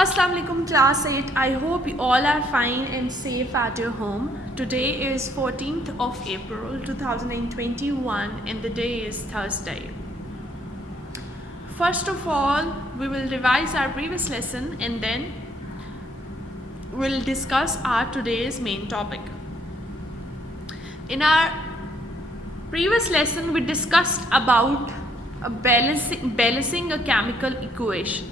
Assalamu alaikum class 8. I hope you all are fine and safe at your home. Today is 14th of April 2021 and the day is Thursday. First of all, we will revise our previous lesson and then we'll discuss our today's main topic. In our previous lesson, we discussed about balancing a chemical equation.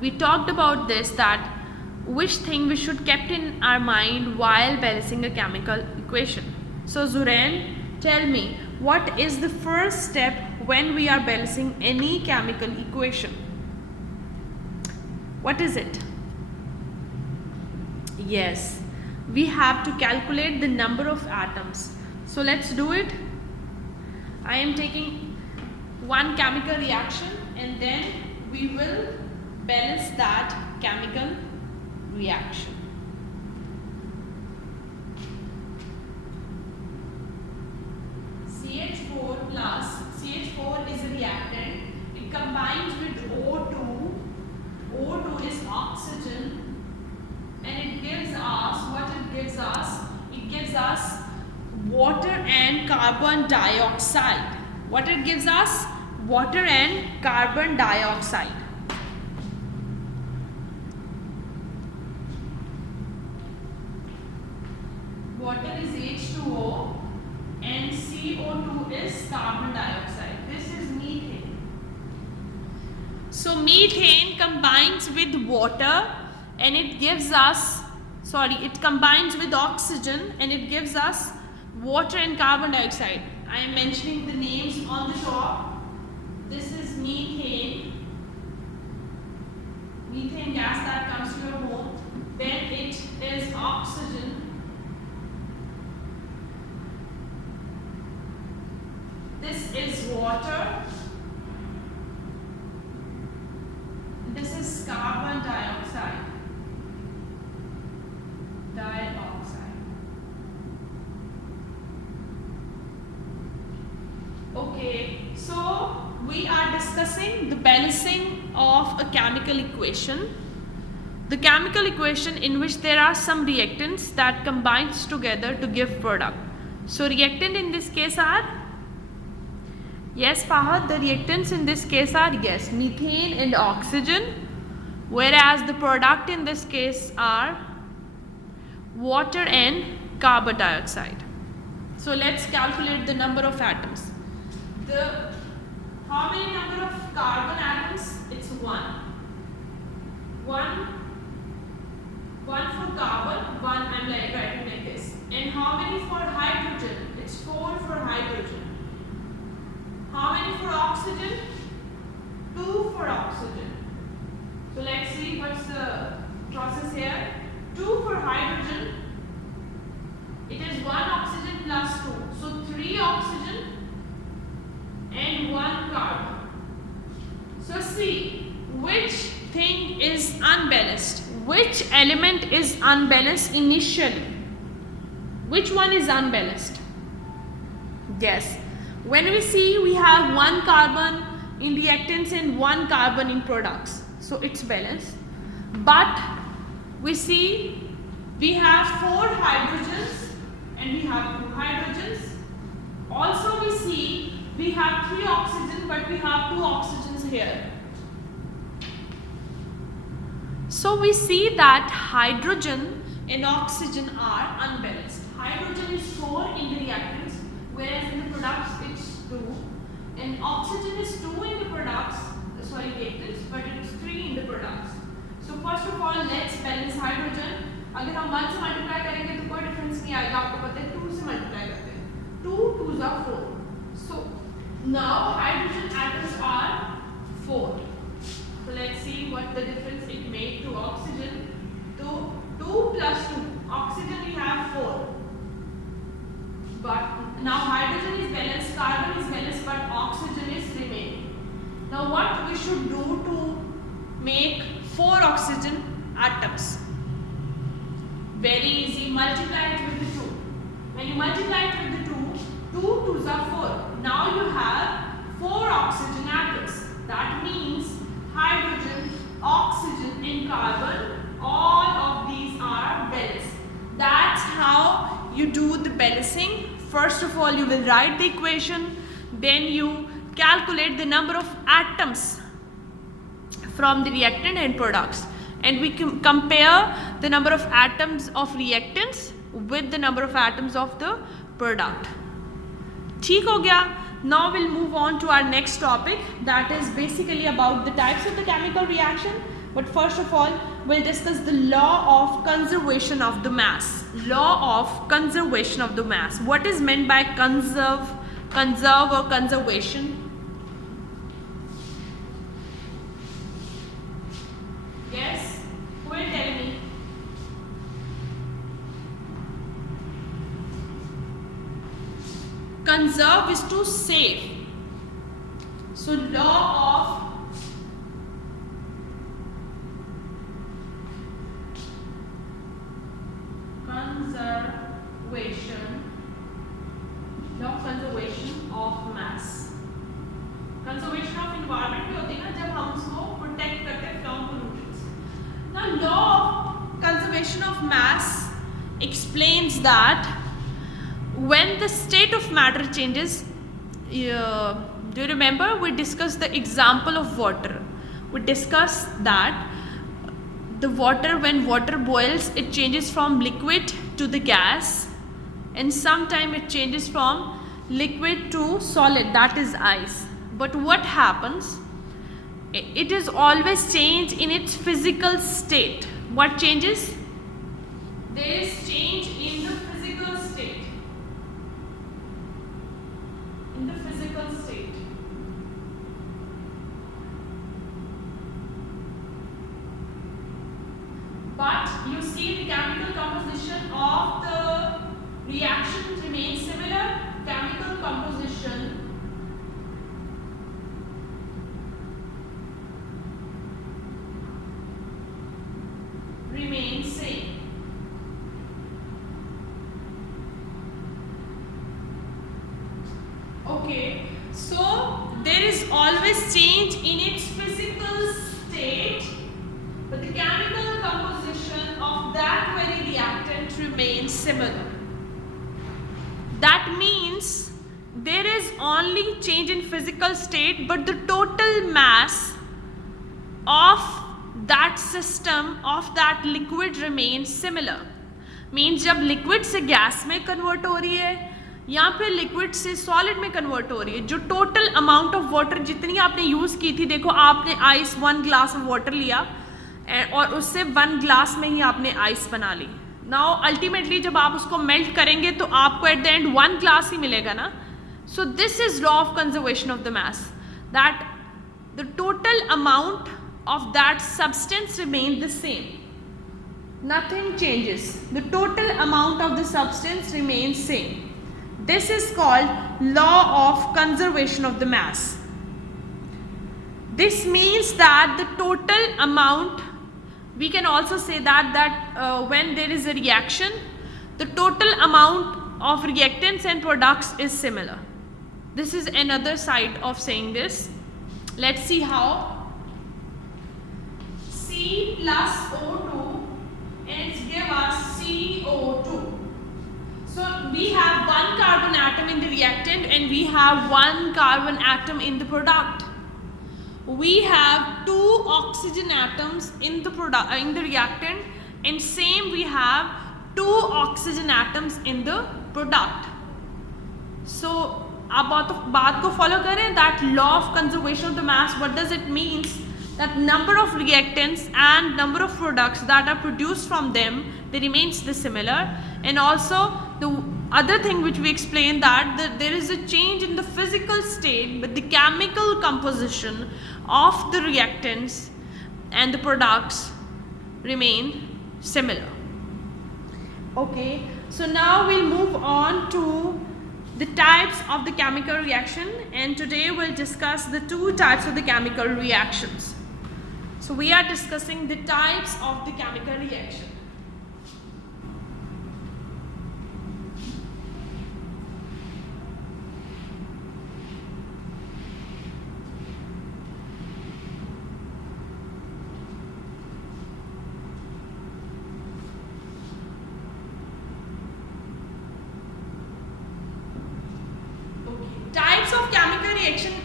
We talked about this, that which thing we should keep in our mind while balancing a chemical equation. So Zurain, tell me, what is the first step when we are balancing any chemical equation? What is it? Yes, we have to calculate the number of atoms. So let's do it. I am taking one chemical reaction and then we will balance that chemical reaction. CH4 plus, CH4 is a reactant. It combines with O2. O2 is oxygen and it gives us, what it gives us? It gives us water and carbon dioxide. What it gives us? Water and carbon dioxide. Water is H2O and CO2 is carbon dioxide. This is methane. So methane combines with water and it gives us, it combines with oxygen and it gives us water and carbon dioxide. I am mentioning the names on the top. This is methane. Methane gas that comes to your home. Then it is oxygen. This is water. This is carbon dioxide. Okay, so we are discussing the balancing of a chemical equation. The chemical equation in which there are some reactants that combines together to give product. So reactant in this case are, yes Fahad, the reactants in this case are, yes, methane and oxygen, whereas the product in this case are water and carbon dioxide. So let's calculate the number of atoms. How many number of carbon atoms? It's 1. 1 for carbon, 1 I'm writing like this. And how many for hydrogen? It's 4 for hydrogen. How many for oxygen? 2 for oxygen. So let's see what's the process here. 2 for hydrogen. It is 1 oxygen plus 2. So 3 oxygen and 1 carbon. So see, which thing is unbalanced? Which element is unbalanced initially? Which one is unbalanced? Yes. When we see we have 1 carbon in reactants and 1 carbon in products, so it's balanced. But we see we have 4 hydrogens and we have 2 hydrogens. Also we see we have 3 oxygen but we have 2 oxygens here. So we see that hydrogen and oxygen are unbalanced. Hydrogen is 4 in the reactants, whereas in the products it's 2, and oxygen is 2 in the products, reactants, but it's 3 in the products. So first of all, let's balance hydrogen. अगर हम 1 से multiply करेंगे तो कोई difference नहीं आएगा, आपको पता है 2 से मल्टीप्लाई करते हैं, 2 2s are 4. So now hydrogen atoms are 4. So let's see what the difference it made to oxygen. So 2 plus 2, oxygen we have 4. But now hydrogen is balanced, carbon is balanced, but oxygen is remaining. Now what we should do to make 4 oxygen atoms? Very easy, multiply it with the 2. When you multiply it with the 2, 2 2s are 4. Now you have 4 oxygen atoms. That means hydrogen, oxygen and carbon, all of these are Bellis. That's how you do the Bellising. First of all, you will write the equation, then you calculate the number of atoms from the reactant and products, and we can compare the number of atoms of reactants with the number of atoms of the product. ठीक हो गया? Now we'll move on to our next topic, that is basically about the types of the chemical reaction. But first of all, we'll discuss the law of conservation of the mass. Law of conservation of the mass. What is meant by conserve or conservation? Yes, who will tell me? Conserve is to save. So law of conservation of mass. Conservation of environment भी होती है ना, जब हम उसको protect करते हैं from pollutants. Now law of conservation of mass explains that when the state of matter changes, do you remember we discussed the example of water? We discussed that the water, when water boils, it changes from liquid to the gas, and sometime it changes from liquid to solid, that is ice. But what happens? It is always change in its physical state. What changes? There is change in the physical state. In the physical state. But you see the chemical composition of the reaction remains similar. Chemical composition remains same. Okay, so there is always change in its physical state, but the chemical composition of that very reactant remains similar. That means there is only change in physical state, but the total mass of that system, of that liquid remains similar. Means जब liquid से gas में convert हो रही है या फिर liquid से solid में कन्वर्ट हो रही है, जो टोटल अमाउंट ऑफ वाटर जितनी आपने यूज़ की थी, देखो आपने आइस 1 ग्लास ऑफ वाटर लिया और उससे 1 ग्लास में ही आपने आइस बना ली. नाउ अल्टीमेटली जब आप उसको मेल्ट करेंगे तो आपको एट द एंड 1 ग्लास ही मिलेगा ना. So this is law of conservation of the mass, that the total amount of that substance remain the same, nothing changes, the total amount of the substance remains same. This is called law of conservation of the mass. This means that the total amount, we can also say that when there is a reaction, the total amount of reactants and products is similar. This is another side of saying this. Let's see how. C plus O2 and it's give us CO2. So we have 1 carbon atom in the reactant and we have 1 carbon atom in the product. We have 2 oxygen atoms in the reactant, and same we have 2 oxygen atoms in the product. So आप बात को follow करें, that law of conservation of the mass, what does it mean? That number of reactants and number of products that are produced from them, they remains the similar. And also the other thing which we explained, that there is a change in the physical state, but the chemical composition of the reactants and the products remain similar. Okay, so now we'll move on to the types of the chemical reaction, and today we'll discuss the 2 types of the chemical reactions. So we are discussing the types of the chemical reaction.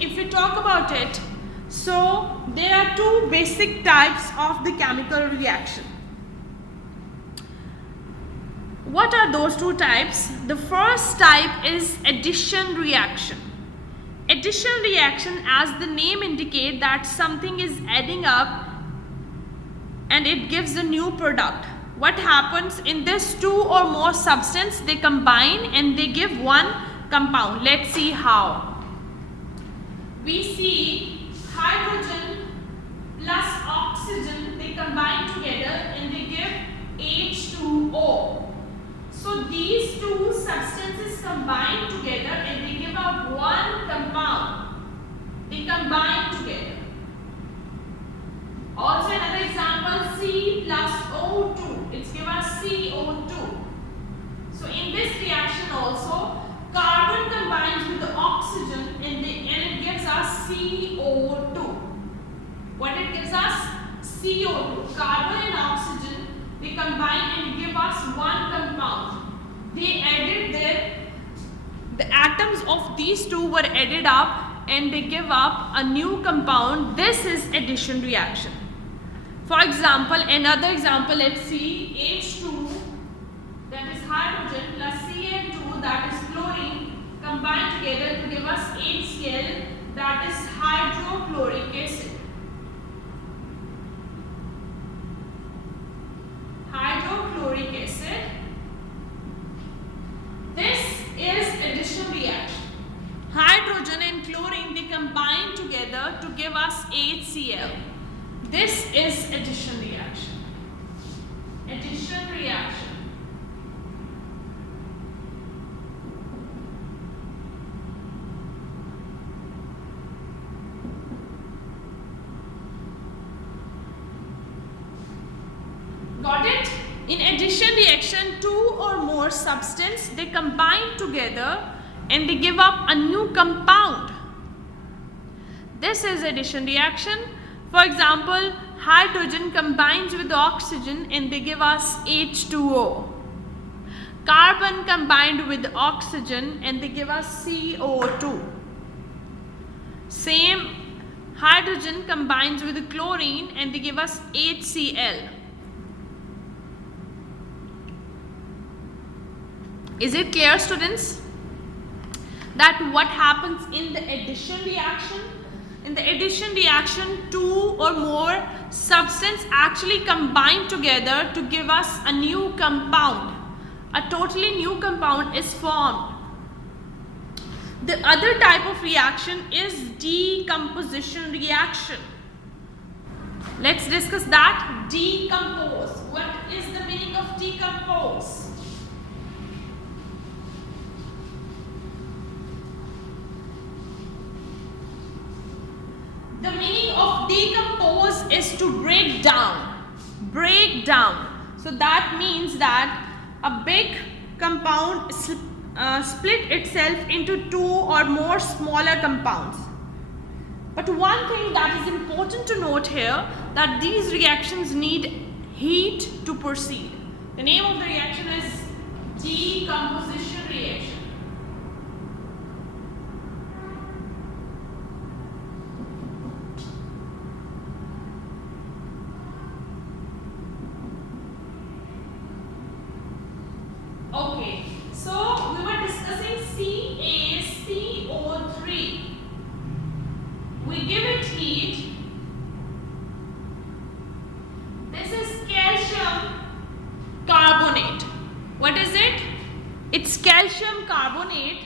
if we talk about it, so there are two basic types of the chemical reaction. What are those two types? The first type is addition reaction. Addition reaction, as the name indicates, that something is adding up and it gives a new product. What happens in this two or more substance, they combine and they give one compound. Let's see how. We see hydrogen plus oxygen, they combine together and they give H2O. So these two substances combine together and they give out one compound. They combine together. Also another example, C plus O2. It's given us CO2. So in this reaction also, carbon combines with the oxygen and it gives us CO2. What it gives us? CO2. Carbon and oxygen, they combine and give us one compound. They added the atoms of these two were added up and they give up a new compound. This is addition reaction. For example, another example, let's see, H2, that is hydrogen, plus Cl2, that is chlorine, combine together to give us HCl, that is hydrochloric acid. Hydrochloric acid. This is addition reaction. Hydrogen and chlorine, they combine together to give us HCl. This is addition reaction. Addition reaction. Got it? In addition reaction, two or more substance, they combine together and they give up a new compound. This is addition reaction. For example, hydrogen combines with oxygen and they give us H2O. Carbon combined with oxygen and they give us CO2. Same, hydrogen combines with chlorine and they give us HCl. Is it clear, students, that what happens in the addition reaction? In the addition reaction, two or more substances actually combine together to give us a new compound. A totally new compound is formed. The other type of reaction is decomposition reaction. Let's discuss that. Decompose. What is the meaning of decompose? The meaning of decompose is to break down. Break down. So that means that a big compound split itself into two or more smaller compounds. But one thing that is important to note here, that these reactions need heat to proceed. The name of the reaction is decomposition reaction. Okay, so we were discussing CaCO3. We give it heat. This is calcium carbonate. What is it? It's calcium carbonate.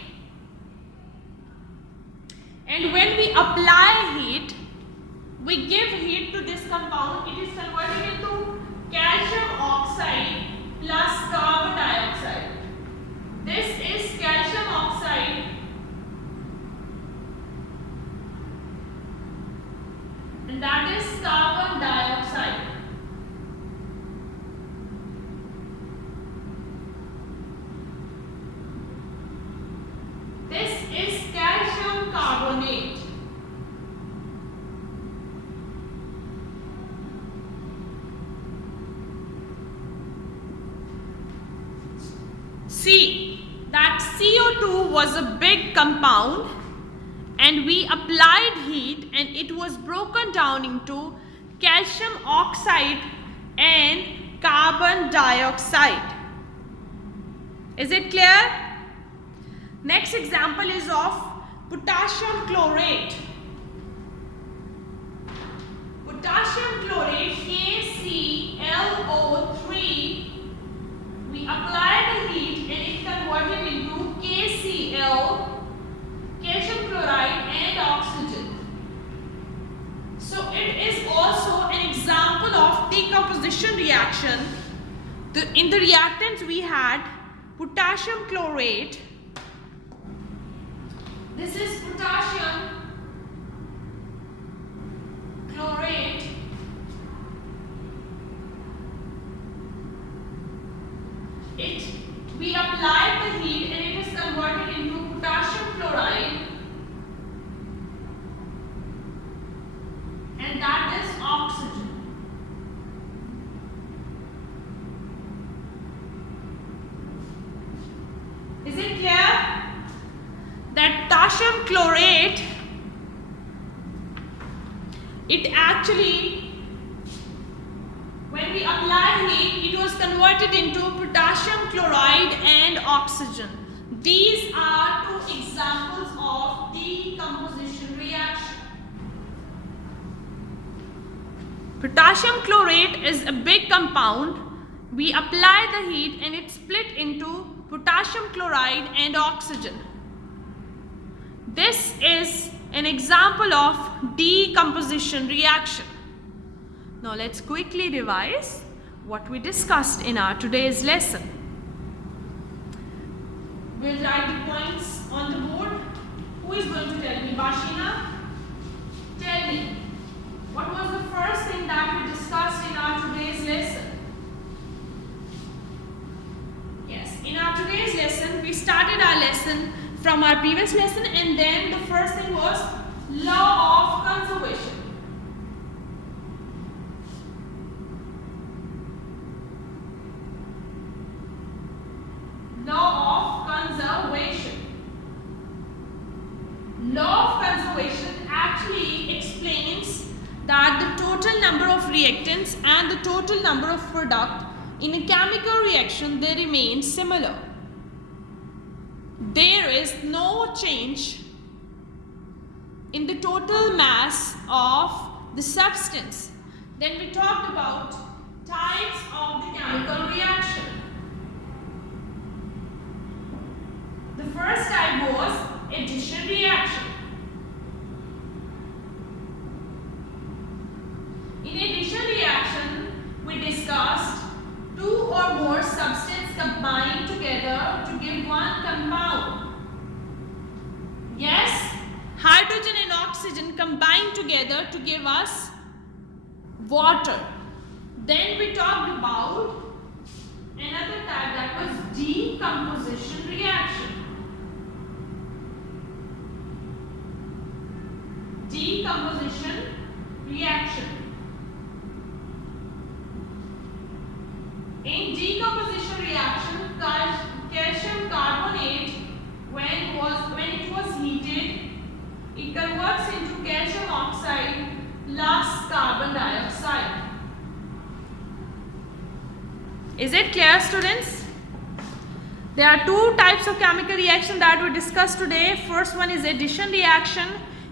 And when we apply heat, we give heat to this compound. It is converted into calcium oxide plus carbon dioxide. This is calcium oxide and that is carbon dioxide. This is calcium carbonate. See that CO2 was a big compound and we applied heat and it was broken down into calcium oxide and carbon dioxide. Is it clear? Next example is of potassium chlorate. Potassium chlorate, KClO3, we apply the heat and it converted into KCl, calcium chloride and oxygen. So it is also an example of decomposition reaction. In the reactants we had potassium chlorate. This is potassium chlorate. We applied the heat and it is converted into potassium chloride, and that is oxygen. Is it clear that potassium chlorate, it actually, when we apply heat, it was converted into potassium chloride and oxygen. These are two examples of decomposition reaction. Potassium chlorate is a big compound. We apply the heat and it split into potassium chloride and oxygen. This is an example of decomposition reaction. Now let's quickly revise what we discussed in our today's lesson. We'll write the points on the board. Who is going to tell me? Bashina, tell me, what was the first thing that we discussed in our today's lesson? Yes, in our today's lesson, we started our lesson from our previous lesson, and then the first thing was law of conservation. Law of conservation. Law of conservation actually explains that the total number of reactants and the total number of product in a chemical reaction, they remain similar. There is no change in the total mass of the substance. Then we talked about types of the chemical reaction. The first type was addition reaction. In addition reaction, we discussed two or more substances combined together to give one compound. Yes, hydrogen and oxygen combined together to give us water. Then we talked about another type, that was decomposition reaction. Decomposition reaction. In decomposition reaction, calcium carbonate, when it was heated, it converts into calcium oxide plus carbon dioxide. Is it clear, students? There are two types of chemical reaction that we discussed today. First one is addition reaction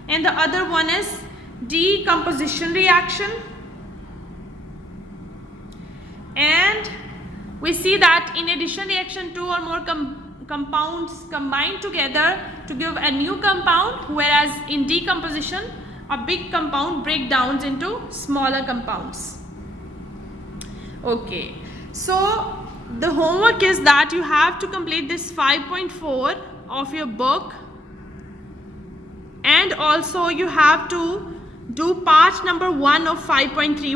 and the other one is decomposition reaction. And we see that in addition reaction, two or more compounds combine together to give a new compound, whereas in decomposition, a big compound breaks down into smaller compounds. Okay, so the homework is that you have to complete this 5.4 of your book, and also you have to do part number 1 of 5.3,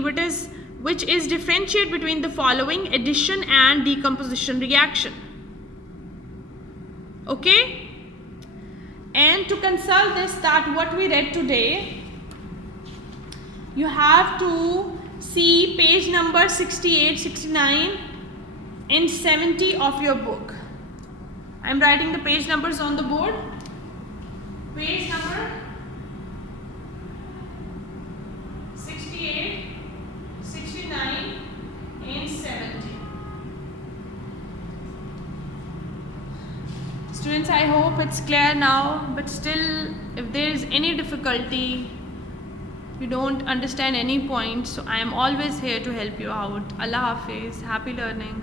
which is differentiate between the following: addition and decomposition reaction. Okay, and to consult this, that what we read today, you have to see page number 68, 69 and 70 of your book. I am writing the page numbers on the board. Page number Students, I hope it's clear now, but still, if there is any difficulty, you don't understand any point, so I am always here to help you out. Allah Hafiz, happy learning.